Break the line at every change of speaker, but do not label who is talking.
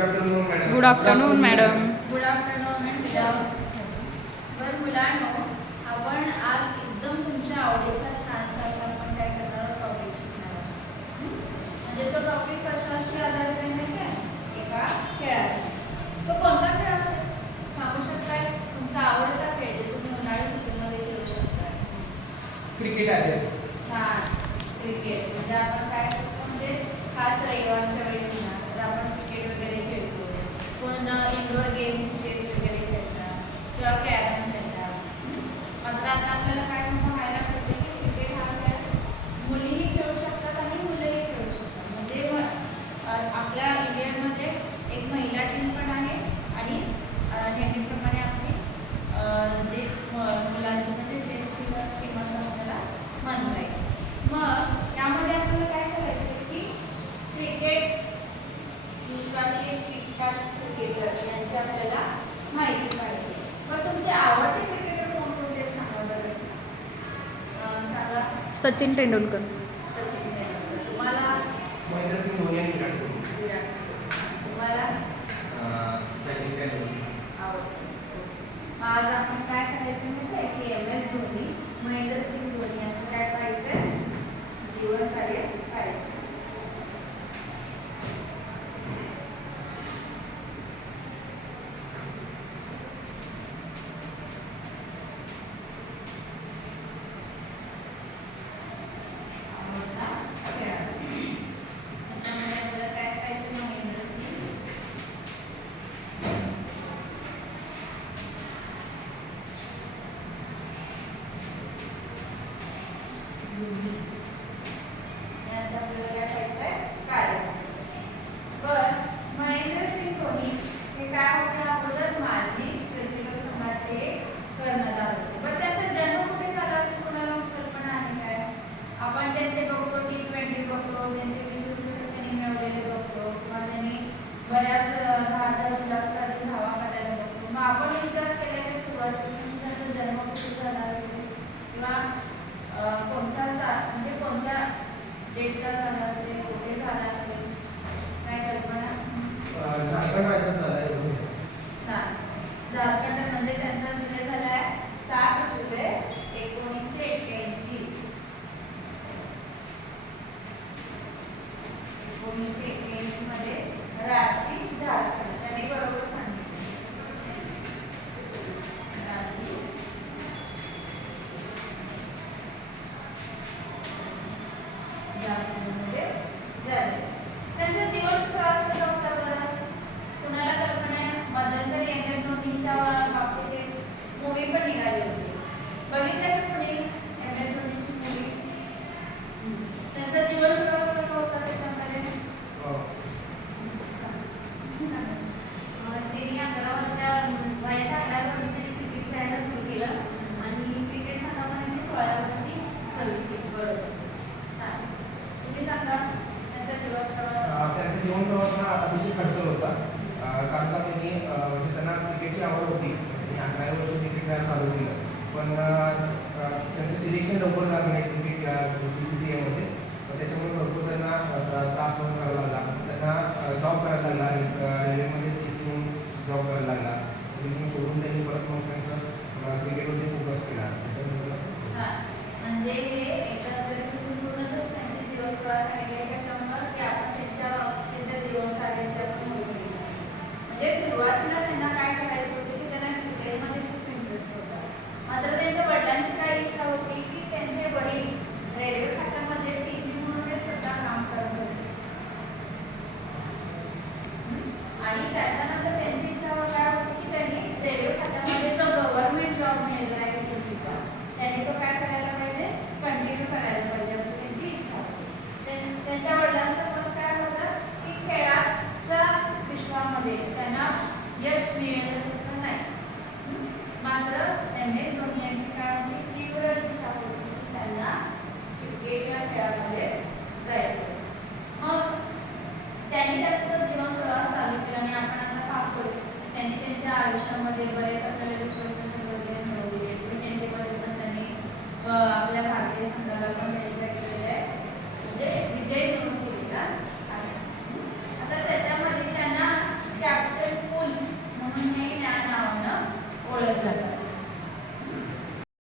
Good afternoon madam
good afternoon बरं मुलांनो आपण आज एकदम तुमच्या आवडीचा छानसा असा आपण काय करणार टॉपिक शिकणार आहोत. हं? म्हणजे तो टॉपिक कशाशी आधारित आहे माहिती आहे? एका खेळाशी. तो कोणता खेळ असेल? सांगू शकताय? तुमचा आवडता खेळ जे तुम्ही उन्हाळी सुट्टीमध्ये खेळू शकताय.
क्रिकेट आहे.
छान. क्रिकेट म्हणजे आपण काय करतो? म्हणजे खास रविवारच्या वेळी म्हणा तर आपण क्रिकेट वगैरे खेळतो कोण इंडोर गेम चेस वगैरे खेळतात किंवा कॅरम खेळतात हं? मात्र आता आपल्याला काय पाहायला मिळते की क्रिकेट हा खेळ मुलीही खेळू शकतात आणि मुलंही खेळू शकतात म्हणजे म- अ- आपल्या इंडियामध्ये एक महिला टीम पण आहे आणि अ, नेहमीप्रमाणे आपली अ, जे म- मुलांची म्हणजे जेंट्स टीम टीम असं आपल्याला म्हणता येईल मग यामध्ये आपल्याला काय करायचं आहे की क्रिकेट विश्वातील एक विख्यात क्रिकेटर यांची आपल्याला माहिती पाहिजे पण तुमचे आवडते क्रिकेटर कोणकोणते आहेत सांगा बरं अं, सांगा
सचिन तेंडुलकर.
सचिन तेंडुलकर तुम्हाला?
महेंद्र सिंग धोनी आणि विराट कोहली.
विराट कोहली. तुम्हाला?
सचिन तेंडुलकर.
आवडते मग आज आपण काय करायचं माहिती आहे की एम एस धोनी महेंद्र सिंग धोनी यांचं काय पाहायचं जीवन कार्य पाहायचं आवडता खेळाडू. त्याच्यामध्ये आपल्याला काय पाहायचं महेंद्र सिंग यांचं आपल्याला काय पाहायचंय कार्य बर महेंद्र सिंग धोनी हे काय होते अगोदर माजी क्रिकेटर संघाचे कर्णधार होते पण त्यांचा जन्म कुठे झाला असेल कोणाला कल्पना आहे काय आपण त्यांचे बघतो टी ट्वेंटी बघतो त्यांचे विश्वचषक त्यांनी मिळवलेले बघतो किंवा त्यांनी बऱ्याच अं, दहा हजार जास्त अधिक धावा काढायला बघतो मग आपण विचार केला की सुरुवातीपासून त्यांचा जन्म कुठे झाला असेल? किंवा अं, कोणत्या ता- म्हणजे कोणत्या डेटला झाला असेल? कुठे झाला असेल? काय कल्पना?
झारखंड राज्यात झाला आहे.
छान. झारखंड म्हणजे त्यांचा जुलै झालाय सात जुलै एकोणीसशे एक्क्याऐंशी. एकोणीसशे रांची झारखंड त्यांनी बरोबर सांगितलं रांची झारखंडमध्ये झाले त्यांचा जीवन प्रवास कसा होता बरं कुणाला कल्पना आहे मध्यंतरी एम एस धोनीच्या बाबतीत एक मूवी पण निघाली होती बघितलं का कोणी एम एस धोनीची मूवी त्यांचा जीवन प्रवास कसा होता त्याच्यामध्ये
हो.
सांगा.
त्यांनी अकरा वर्षा वयाच्या अकरा वर्षी त्यांनी क्रिकेट खेळायला सुरू केलं आणि क्रिकेट संघामध्ये त्यांनी सोळा वर्षी
बरोबर छान तुम्ही सांगा त्यांचा जीवन प्रवास
त्यांचा जीवन प्रवास हा अतिशय खडतर होता. कारण का त्यांनी म्हणजे त्यांना क्रिकेटची आवड होती. त्यांनी अकरा वर्ष क्रिकेट खेळायला चालू केलं. पण त्यांचं सिलेक्शन लवकर झालं नाही. क्रिकेट बी सी सी एमध्ये त्याच्यामुळे भरपूर त्यांना अं, त्रा- त्रास सहन करावा लागला त्यांना जॉब करायला लागला आणि अं, रेल्वेमध्ये टी सी म्हणून जॉब करायला लागला तिथून सोडून त्यांनी परत मग त्यांचं अं, क्रिकेटवरती फोकस केला त्याच्यामुळे
छान म्हणजे हे एकंदरीत पूर्णच त्यांचे जीवन प्रवास सांगितले कशामुळे की आपण त्यांच्या त्यांच्या जीवन कार्याची आपण माहिती घेतली. म्हणजे सुरुवातीला त्यांना काय करायचं होतं की त्यांना क्रिकेटमध्ये खूप इंटरेस्ट होता मात्र त्यांच्या वडिलांची काय इच्छा होती की त्यांचे वडील रेल्वे खात्यामध्ये टी सी म्हणून ते स्वतः काम करत होते हम्म. आणि त्याच्यानंतर त्यांची इच्छा काय होती की त्यांनी रेल्वे खात्यामध्ये जो गव्हर्नमेंट जॉब मिळाला आहे टी सीचा त्यांनी तो काय करायला पाहिजे? कंटिन्यू करायला पाहिजे असं त्यांची इच्छा होती. त्यां- त्यांच्या वडिलांचं मत काय होतं की खेळाच्या विश्वामध्ये त्यांना यश मिळेलच असं नाही हं? मात्र एम एस धोनी यांची काय होती तीव्र इच्छा होती की त्यांना क्रिकेट या खेळामध्ये जायचं मग त्यांनी त्याचा तो जीवन प्रवास चालू केला आणि आपण आता पाहतोय त्यांनी त्यांच्या बरेच आपल्याला विश्वचषक वगैरे मिळवले टी ट्वेंटीमध्ये पण त्यांनी आपल्या भारतीय संघाला पण त्यांनी काय केलेलं आहे. म्हणजे विजय